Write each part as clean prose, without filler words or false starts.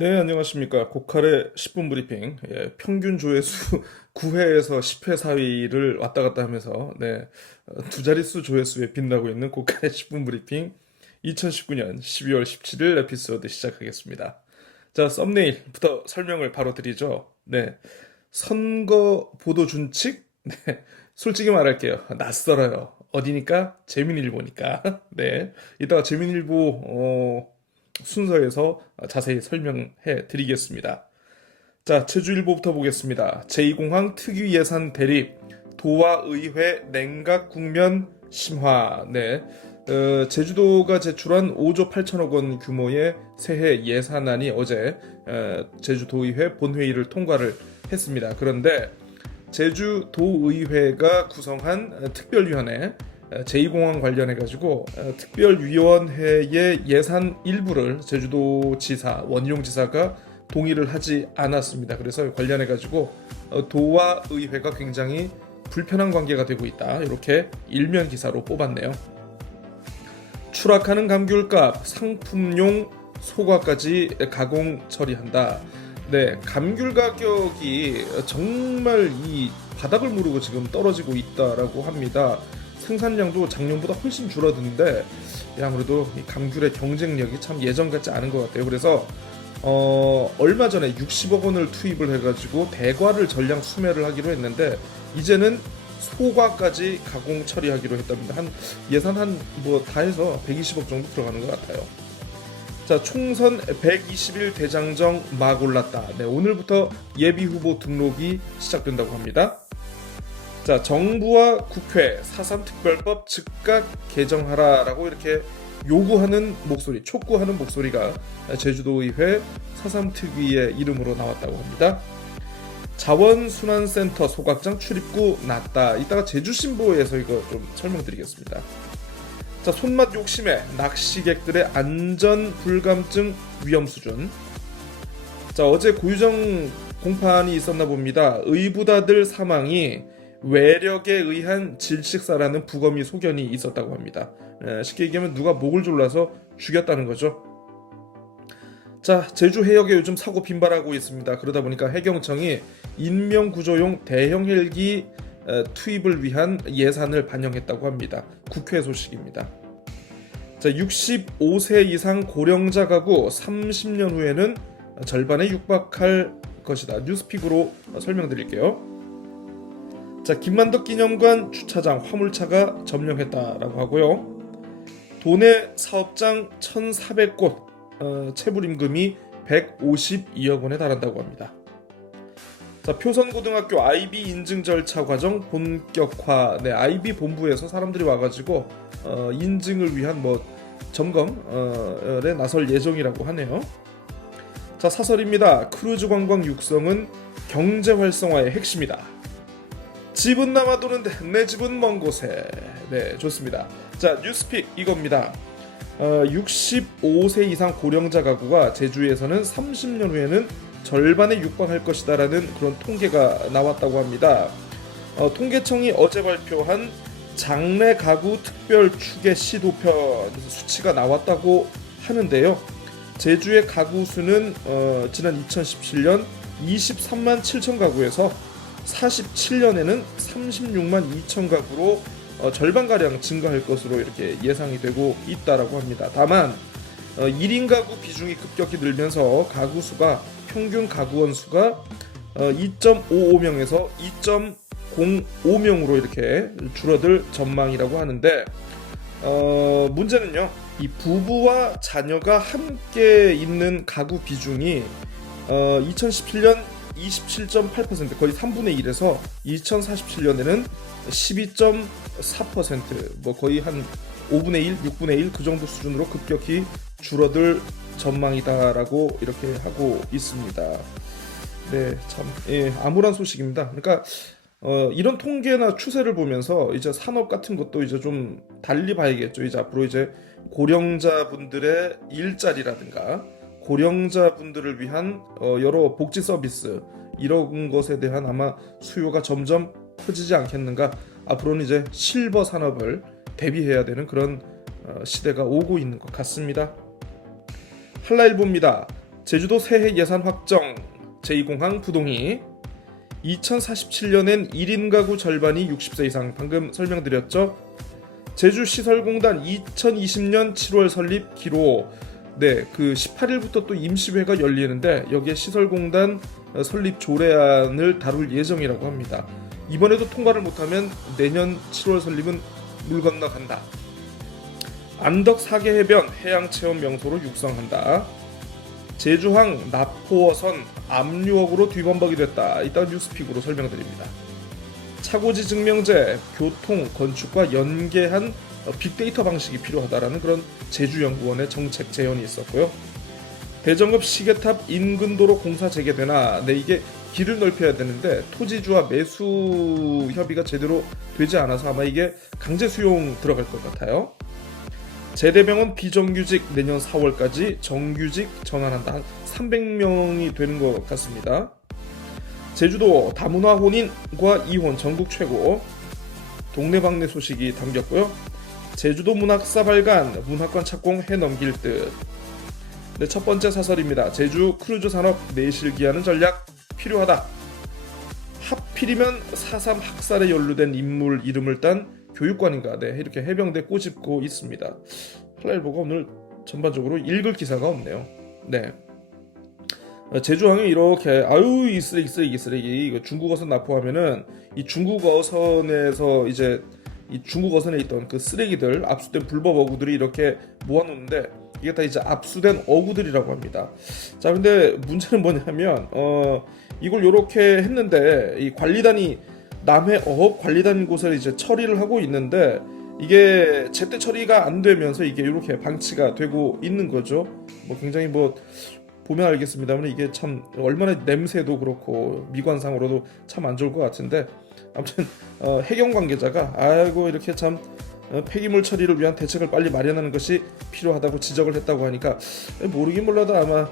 네, 안녕하십니까. 고칼의 10분 브리핑. 평균 조회수 9회에서 10회 사이를 왔다 갔다 하면서, 두 자릿수 조회수에 빛나고 있는 고칼의 10분 브리핑 2019년 12월 17일 에피소드 시작하겠습니다. 자, 썸네일부터 설명을 바로 드리죠. 선거 보도 준칙? 솔직히 말할게요. 낯설어요. 어디니까? 재민일보니까. 이따가 재민일보, 순서에서 자세히 설명해 드리겠습니다. 자, 제주일보부터 보겠습니다. 제2공항 특유 예산 대립, 도와 의회 냉각 국면 심화. 제주도가 제출한 5조 8천억 원 규모의 새해 예산안이 어제 제주도의회 본회의를 통과를 했습니다. 그런데 제주도의회가 구성한 특별위원회 제2공항 관련해가지고 특별위원회의 예산 일부를 제주도지사 원희룡지사가 동의를 하지 않았습니다. 그래서 관련해가지고 도와 의회가 굉장히 불편한 관계가 되고 있다. 이렇게 일면 기사로 뽑았네요. 추락하는 감귤값, 상품용 소과까지 가공 처리한다. 감귤 가격이 정말 이 바닥을 모르고 지금 떨어지고 있다라고 합니다. 생산량도 작년보다 훨씬 줄어드는데 아무래도 이 감귤의 경쟁력이 참 예전 같지 않은 것 같아요. 그래서 얼마 전에 60억 원을 투입을 해가지고 대과를 전량 수매를 하기로 했는데 이제는 소과까지 가공 처리하기로 했답니다. 예산 뭐 다 해서 120억 정도 들어가는 것 같아요. 자, 총선 120일 대장정 막 올랐다. 오늘부터 예비 후보 등록이 시작된다고 합니다. 자, 정부와 국회 4.3 특별법 즉각 개정하라라고 이렇게 요구하는 목소리, 촉구하는 목소리가 제주도의회 4.3 특위의 이름으로 나왔다고 합니다. 자원순환센터 소각장 출입구 낮다. 이따가 제주신보에서 이거 좀 설명드리겠습니다. 자, 손맛 욕심에 낚시객들의 안전 불감증 위험 수준. 자, 어제 고유정 공판이 있었나 봅니다. 의부다들 사망이 외력에 의한 질식사라는 부검이 소견이 있었다고 합니다. 쉽게 얘기하면 누가 목을 졸라서 죽였다는 거죠. 자, 제주 해역에 요즘 사고 빈발하고 있습니다. 그러다 보니까 해경청이 인명구조용 대형 헬기 투입을 위한 예산을 반영했다고 합니다. 국회 소식입니다. 자, 65세 이상 고령자 가구 30년 후에는 절반에 육박할 것이다. 뉴스픽으로 설명드릴게요. 자, 김만덕 기념관 주차장 화물차가 점령했다라고 하고요. 도내 사업장 1,400곳, 체불 임금이 152억 원에 달한다고 합니다. 자, 표선고등학교 IB 인증 절차 과정 본격화. IB 본부에서 사람들이 와가지고 인증을 위한 점검에 나설 예정이라고 하네요. 자, 사설입니다. 크루즈 관광 육성은 경제 활성화의 핵심이다. 집은 남아도는데 내 집은 먼 곳에. 좋습니다. 자, 뉴스픽 이겁니다. 65세 이상 고령자 가구가 제주에서는 30년 후에는 절반에 육박할 것이다라는 그런 통계가 나왔다고 합니다. 통계청이 어제 발표한 장래 가구 특별 추계 시도편 수치가 나왔다고 하는데요. 제주의 가구 수는 지난 2017년 23만 7천 가구에서 47년에는 36만 2천 가구로 절반가량 증가할 것으로 이렇게 예상이 되고 있다라고 합니다. 다만 1인 가구 비중이 급격히 늘면서 가구 수가 평균 가구원 수가 2.55명에서 2.05명으로 이렇게 줄어들 전망이라고 하는데 문제는요. 이 부부와 자녀가 함께 있는 가구 비중이 2017년 27.8% 거의 3분의 1에서 2047년에는 12.4% 거의 한 5분의 1, 6분의 1 그 정도 수준으로 급격히 줄어들 전망이다라고 이렇게 하고 있습니다. 참 암울한 소식입니다. 그러니까 이런 통계나 추세를 보면서 이제 산업 같은 것도 이제 좀 달리 봐야겠죠. 이제 앞으로 이제 고령자분들의 일자리라든가 고령자분들을 위한 여러 복지 서비스 이런 것에 대한 아마 수요가 점점 커지지 않겠는가. 앞으로는 이제 실버 산업을 대비해야 되는 그런 시대가 오고 있는 것 같습니다. 한라일보입니다. 제주도 새해 예산 확정 제2공항 부동이 2047년엔 1인 가구 절반이 60세 이상 방금 설명드렸죠. 제주시설공단 2020년 7월 설립 기로 네, 그 18일부터 또 임시회가 열리는데 여기에 시설공단 설립 조례안을 다룰 예정이라고 합니다. 이번에도 통과를 못하면 내년 7월 설립은 물 건너간다. 안덕 사계 해변 해양체험 명소로 육성한다. 제주항 나포어선 압류역으로 뒤범벅이 됐다. 이따 뉴스픽으로 설명드립니다. 차고지 증명제, 교통, 건축과 연계한 빅데이터 방식이 필요하다라는 그런 제주연구원의 정책 제언이 있었고요. 대정읍 시계탑 인근도로 공사 재개되나 네, 이게 길을 넓혀야 되는데 토지주와 매수 협의가 제대로 되지 않아서 아마 이게 강제 수용 들어갈 것 같아요. 제대병원 비정규직 내년 4월까지 정규직 전환한다. 한 300명이 되는 것 같습니다. 제주도 다문화 혼인과 이혼 전국 최고. 동네방네 소식이 담겼고요. 제주도 문학사 발간 문학관 착공 해 넘길 듯. 네, 첫 번째 사설입니다. 제주 크루즈 산업 내실기하는 전략 필요하다. 하필이면 4.3 학살에 연루된 인물 이름을 딴 교육관인가 네, 이렇게 해병대 꼬집고 있습니다. 플라일보가 오늘 전반적으로 읽을 기사가 없네요. 네. 제주항이 이렇게 아유 이 쓰레기 이거 중국어선 납포하면은 이 중국어선에서 이제 이 중국어선에 있던 그 쓰레기들 압수된 불법 어구들이 이렇게 모아놓는데 이게 다 이제 압수된 어구들이라고 합니다. 자 근데 문제는 뭐냐면 이걸 이렇게 했는데 이 관리단이 남해 어업 관리단 곳에 이제 처리를 하고 있는데 이게 제때 처리가 안 되면서 이게 이렇게 방치가 되고 있는 거죠. 뭐 굉장히 뭐 보면 알겠습니다만 이게 참 얼마나 냄새도 그렇고 미관상으로도 참 안 좋을 것 같은데 아무튼 해경 관계자가 아이고 이렇게 참 폐기물 처리를 위한 대책을 빨리 마련하는 것이 필요하다고 지적을 했다고 하니까 모르긴 몰라도 아마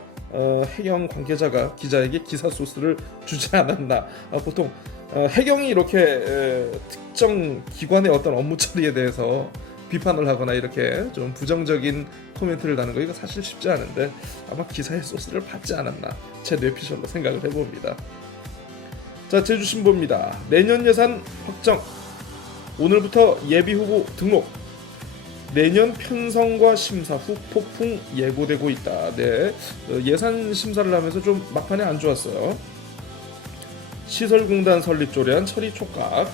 해경 관계자가 기자에게 기사 소스를 주지 않았나. 보통 해경이 이렇게 특정 기관의 어떤 업무 처리에 대해서 비판을 하거나 이렇게 좀 부정적인 코멘트를 다는 거 이거 사실 쉽지 않은데 아마 기사의 소스를 받지 않았나 제 뇌피셜로 생각을 해봅니다. 자 제주신보입니다. 내년 예산 확정 오늘부터 예비후보 등록 내년 편성과 심사 후 폭풍 예고되고 있다. 네, 예산 심사를 하면서 좀 막판에 안 좋았어요. 시설공단 설립 조례안 처리 촉각.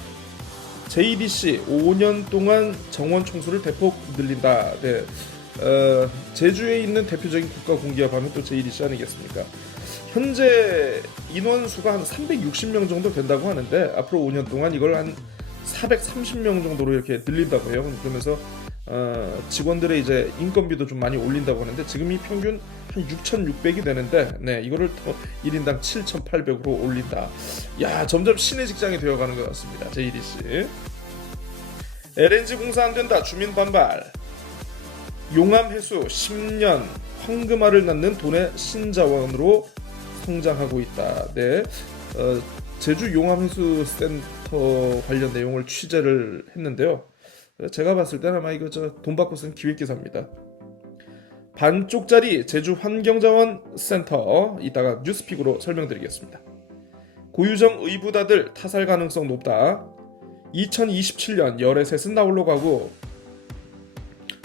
JDC 5년 동안 정원 총수를 대폭 늘린다. 네, 제주에 있는 대표적인 국가공기업 하면 또 JDC 아니겠습니까? 현재 인원수가 한 360명 정도 된다고 하는데 앞으로 5년 동안 이걸 한 430명 정도로 이렇게 늘린다고 해요. 그러면서 직원들의 이제 인건비도 좀 많이 올린다고 하는데 지금이 평균 한 6,600이 되는데 네 이거를 더 1인당 7,800으로 올린다. 야 점점 신의 직장이 되어가는 것 같습니다. JDC. LNG 공사 안 된다. 주민 반발. 용암 해수 10년 황금알을 낳는 돈의 신자원으로 성장하고 있다. 네. 제주 용암해수센터 관련 내용을 취재를 했는데요. 제가 봤을 때는 아마 이거 돈 받고 쓴 기획기사입니다. 반쪽짜리 제주 환경자원센터 이따가 뉴스픽으로 설명드리겠습니다. 고유정 의붓아들 타살 가능성 높다. 2027년 열애셋은 나홀로 가고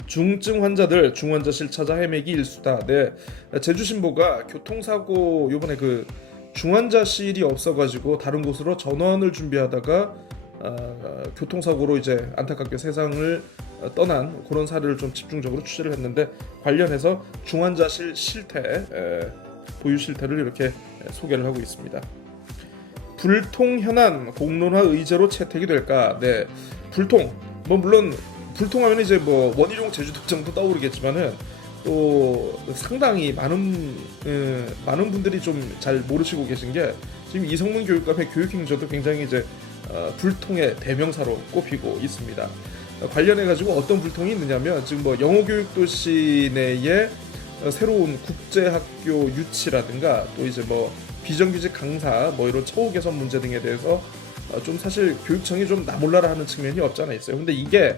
중증 환자들 중환자실 찾아 헤매기 일수다. 네, 제주신보가 교통사고 요번에 그 중환자실이 없어가지고 다른 곳으로 전원을 준비하다가 교통사고로 이제 안타깝게 세상을 떠난 그런 사례를 좀 집중적으로 취재를 했는데 관련해서 중환자실 실태 보유 실태를 이렇게 소개를 하고 있습니다. 불통 현안 공론화 의제로 채택이 될까? 네, 불통 뭐 물론 불통하면 이제 뭐 원희룡 제주도 정도 떠오르겠지만은 또 상당히 많은 분들이 좀 잘 모르시고 계신 게 지금 이성문 교육감의 교육행정도 굉장히 이제 불통의 대명사로 꼽히고 있습니다. 관련해 가지고 어떤 불통이 있느냐면 지금 뭐 영어교육도시 내에 새로운 국제학교 유치라든가 또 이제 뭐 비정규직 강사 뭐 이런 처우 개선 문제 등에 대해서 좀 사실 교육청이 좀 나몰라라 하는 측면이 없지 않아 있어요. 근데 이게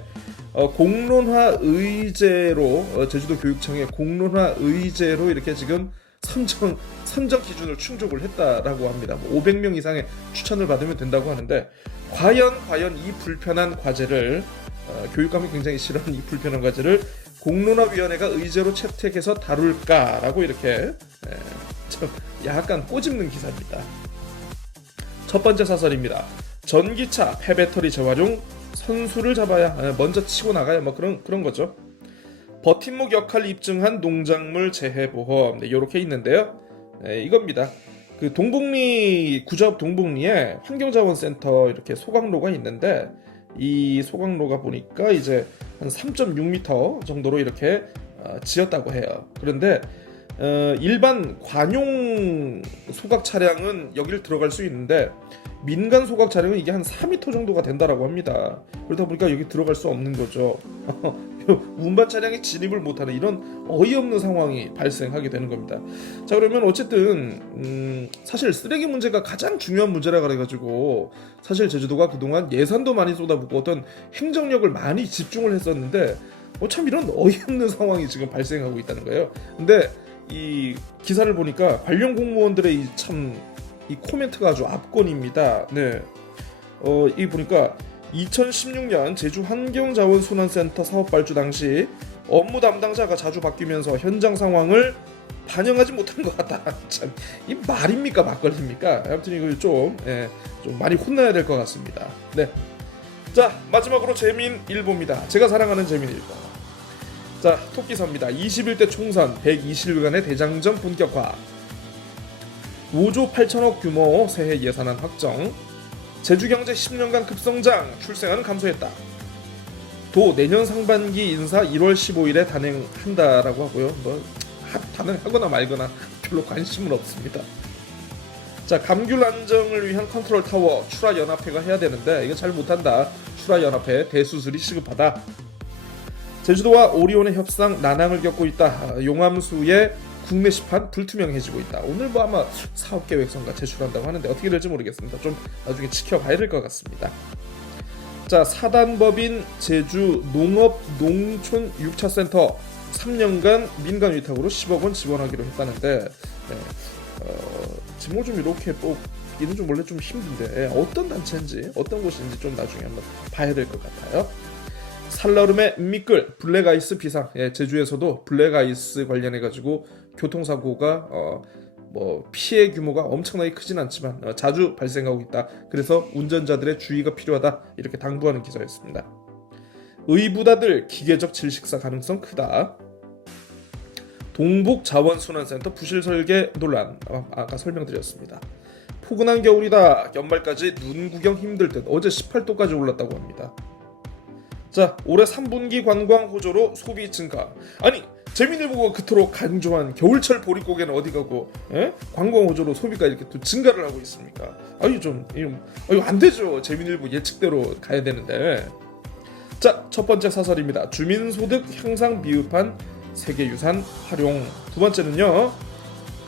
공론화 의제로 제주도 교육청의 공론화 의제로 이렇게 지금 선정 기준을 충족을 했다라고 합니다. 500명 이상의 추천을 받으면 된다고 하는데 과연 이 불편한 과제를 교육감이 굉장히 싫어하는 이 불편한 과제를 공론화위원회가 의제로 채택해서 다룰까라고 이렇게 좀 약간 꼬집는 기사입니다. 첫 번째 사설입니다. 전기차 폐배터리 재활용 선수를 잡아야 먼저 치고 나가야 뭐 그런 거죠. 버팀목 역할 입증한 농작물 재해보험 이렇게 있는데요. 이겁니다. 그 동북리 구좌읍 동북리에 환경자원센터 이렇게 소각로가 있는데 이 소각로가 보니까 이제 한 3.6m 정도로 이렇게 지었다고 해요. 그런데 일반 관용 소각 차량은 여기를 들어갈 수 있는데 민간 소각 차량은 이게 한 4m 정도가 된다라고 합니다. 그러다 보니까 여기 들어갈 수 없는 거죠. 운반 차량이 진입을 못하는 이런 어이없는 상황이 발생하게 되는 겁니다. 자, 그러면 어쨌든 사실 쓰레기 문제가 가장 중요한 문제라 그래가지고 사실 제주도가 그동안 예산도 많이 쏟아붓고 어떤 행정력을 많이 집중을 했었는데 참 이런 어이없는 상황이 지금 발생하고 있다는 거예요. 근데 이 기사를 보니까 관련 공무원들의 이 코멘트가 아주 압권입니다. 네, 이 보니까 2016년 제주 환경자원순환센터 사업 발주 당시 업무 담당자가 자주 바뀌면서 현장 상황을 반영하지 못한 것 같다. 참, 이 말입니까 막걸리입니까? 아무튼 이걸 좀 많이 혼나야 될 것 같습니다. 네, 자 마지막으로 재민일보입니다. 제가 사랑하는 재민일보. 자, 토끼서입니다. 21대 총선 120일간의 대장정 본격화. 5조 8천억 규모 새해 예산안 확정. 제주경제 10년간 급성장, 출생아는 감소했다. 도 내년 상반기 인사 1월 15일에 단행한다라고 하고요. 뭐 단행하거나 말거나 별로 관심은 없습니다. 자, 감귤 안정을 위한 컨트롤 타워 출하 연합회가 해야 되는데 이거 잘 못한다. 출하 연합회 대수술이 시급하다. 제주도와 오리온의 협상 난항을 겪고 있다. 용암수의 국내 시판 불투명해지고 있다. 오늘 뭐 아마 사업계획서인가 제출한다고 하는데 어떻게 될지 모르겠습니다. 좀 나중에 지켜봐야 될 것 같습니다. 자, 사단법인 제주 농업농촌 6차 센터 3년간 민간 위탁으로 10억 원 지원하기로 했다는데 지금 좀 이렇게 뽑기는 좀 원래 좀 힘든데 어떤 단체인지 어떤 곳인지 좀 나중에 한번 봐야 될 것 같아요. 살라름의 미끌 블랙아이스 비상. 제주에서도 블랙아이스 관련해가지고 교통사고가 뭐 피해 규모가 엄청나게 크진 않지만 자주 발생하고 있다. 그래서 운전자들의 주의가 필요하다. 이렇게 당부하는 기사였습니다. 의부다들 기계적 질식사 가능성 크다. 동북자원순환센터 부실 설계 논란. 아까 설명드렸습니다. 포근한 겨울이다. 연말까지 눈 구경 힘들 듯. 어제 18도까지 올랐다고 합니다. 자, 올해 3분기 관광 호조로 소비 증가. 아니, 재민일보가 그토록 강조한 겨울철 보릿고개는 어디 가고 관광 호조로 소비가 이렇게 또 증가를 하고 있습니까? 이거 안 되죠. 재민일보 예측대로 가야 되는데. 자, 첫 번째 사설입니다. 주민소득 향상 비흡한 세계유산 활용. 두 번째는요,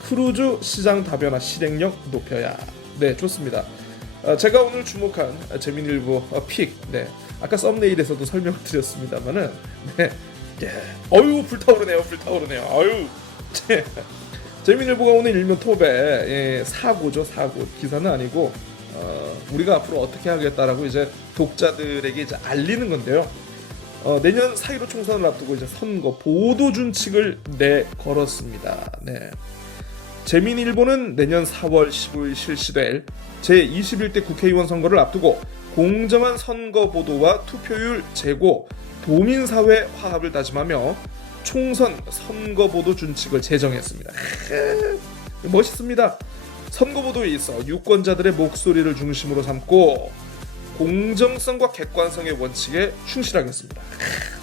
크루즈 시장 다변화 실행력 높여야. 네, 좋습니다. 제가 오늘 주목한 재민일보 픽. 네, 아까 썸네일에서도 설명을 드렸습니다만은, 네, 어유 불타오르네요. 어유. 재민일보가 오늘 일면 톱에 사고죠, 사고. 기사는 아니고 우리가 앞으로 어떻게 하겠다라고 이제 독자들에게 이제 알리는 건데요. 내년 4.15 총선을 앞두고 이제 선거 보도 준칙을 내걸었습니다. 네. 재민일보는 내년 4월 15일 실시될 제21대 국회의원 선거를 앞두고 공정한 선거 보도와 투표율 제고, 도민사회 화합을 다짐하며 총선 선거 보도 준칙을 제정했습니다. 멋있습니다. 선거 보도에 있어 유권자들의 목소리를 중심으로 삼고 공정성과 객관성의 원칙에 충실하겠습니다.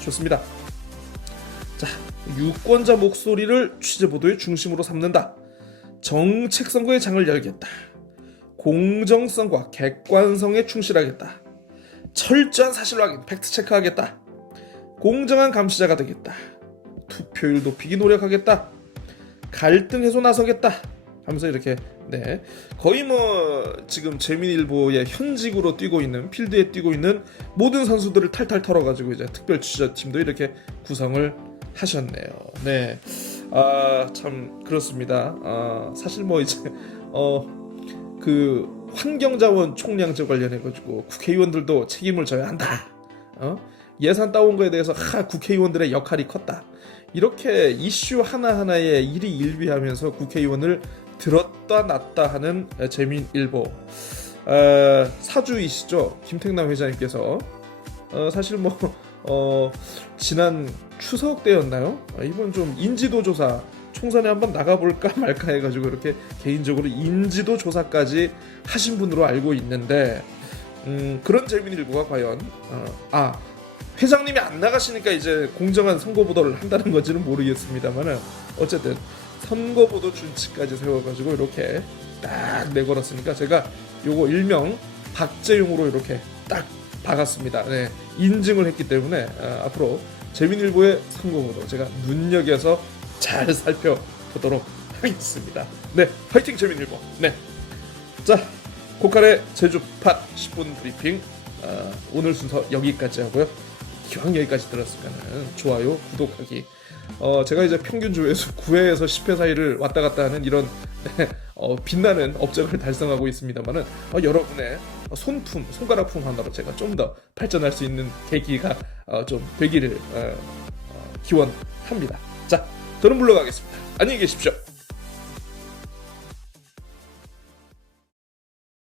좋습니다. 자, 유권자 목소리를 취재 보도의 중심으로 삼는다. 정책 선거의 장을 열겠다. 공정성과 객관성에 충실하겠다. 철저한 사실 확인, 팩트 체크하겠다. 공정한 감시자가 되겠다. 투표율 높이기 노력하겠다. 갈등 해소 나서겠다. 하면서 이렇게 거의 뭐 지금 재민일보의 현직으로 뛰고 있는, 필드에 뛰고 있는 모든 선수들을 탈탈 털어가지고 이제 특별 취재팀도 이렇게 구성을 하셨네요. 네, 참 그렇습니다. 사실 뭐 이제 그 환경자원 총량제 관련해 가지고 국회의원들도 책임을 져야 한다. 예산 따온 거에 대해서 국회의원들의 역할이 컸다. 이렇게 이슈 하나하나에 일희일비하면서 국회의원을 들었다 놨다 하는 재민일보 사주이시죠, 김택남 회장님께서 사실 뭐 지난 추석 때였나요? 이번 좀 인지도 조사 총선에 한번 나가볼까 말까 해가지고 이렇게 개인적으로 인지도 조사까지 하신 분으로 알고 있는데 그런 재민일보가 과연 회장님이 안 나가시니까 이제 공정한 선거보도를 한다는 건지는 모르겠습니다만은 어쨌든 선거보도 준칙까지 세워가지고 이렇게 딱 내걸었으니까 제가 요거 일명 박재용으로 이렇게 딱 박았습니다. 네, 인증을 했기 때문에 앞으로 재민일보의 선거보도 제가 눈여겨서 잘 살펴보도록 하겠습니다. 네, 파이팅 재민일보. 네, 자 고칼의 제주팟 10분 브리핑 오늘 순서 여기까지 하고요. 기왕 여기까지 들었으면 좋아요, 구독하기. 제가 이제 평균 조회수 9회에서 10회 사이를 왔다 갔다 하는 이런 빛나는 업적을 달성하고 있습니다만은 여러분의 손가락품 하나로 제가 좀 더 발전할 수 있는 계기가 좀 되기를 기원합니다. 자, 저는 물러가겠습니다. 안녕히 계십시오.